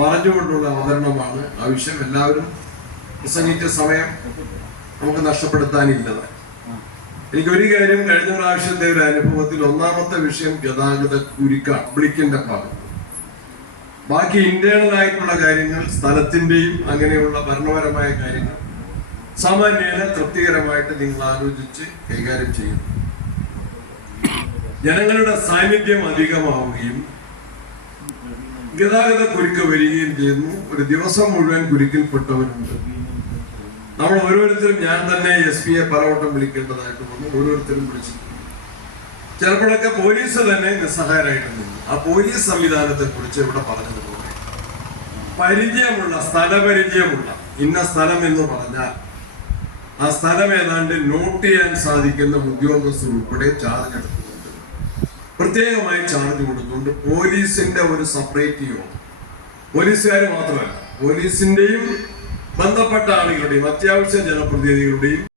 പറഞ്ഞുകൊണ്ടുള്ള അവതരണമാണ് ആവശ്യം എല്ലാവരും പ്രസംഗിച്ച സമയം നമുക്ക് നഷ്ടപ്പെടുത്താനില്ലത് എനിക്ക് ഒരു കാര്യം കഴിഞ്ഞ പ്രാവശ്യത്തെ ഒരു അനുഭവത്തിൽ ഒന്നാമത്തെ വിഷയം ഗതാഗത കുരുക്കാണ് ബ്ലിക്കിന്റെ ഭാഗം. ബാക്കി ഇന്റേണൽ ആയിട്ടുള്ള കാര്യങ്ങൾ സ്ഥലത്തിന്റെയും അങ്ങനെയുള്ള ഭരണപരമായ കാര്യങ്ങൾ സാമാന്യേന തൃപ്തികരമായിട്ട് നിങ്ങൾ ആലോചിച്ച് കൈകാര്യം ചെയ്യുന്നു ജനങ്ങളുടെ സാന്നിധ്യം അധികമാവുകയും ഗതാഗത കുരുക്ക് വരികയും ചെയ്യുന്നു. ഒരു ദിവസം മുഴുവൻ കുരുക്കിൽപ്പെട്ടവരുണ്ട് നമ്മൾ ഓരോരുത്തരും ഞാൻ തന്നെ എസ് പിയെ പലവട്ടം വിളിക്കേണ്ടതായിട്ട് വന്നു. ഓരോരുത്തരും വിളിച്ചു. ചിലപ്പോഴൊക്കെ പോലീസ് തന്നെ നിസ്സഹായരായിട്ട് നിന്നു. ആ പോലീസ് സംവിധാനത്തെ കുറിച്ച് ഇവിടെ പറഞ്ഞതുപോലെ. പരിചയമുള്ള സ്ഥലപരിചയമുള്ള ഇന്ന സ്ഥലം എന്ന് പറഞ്ഞാൽ ആ സ്ഥലം ഏതാണ്ട് നോട്ട് ചെയ്യാൻ സാധിക്കുന്ന ഉദ്യോഗസ്ഥർ ഉൾപ്പെടെ ചാർജ് എടുക്കുന്നുണ്ട് പ്രത്യേകമായി ചാർജ് കൊടുത്തുകൊണ്ട് പോലീസിന്റെ ഒരു സെപ്പറേറ്റ് യോഗം പോലീസുകാർ മാത്രമല്ല പോലീസിന്റെയും ബന്ധപ്പെട്ട ആളുകളുടെയും അത്യാവശ്യ ജനപ്രതിനിധികളുടെയും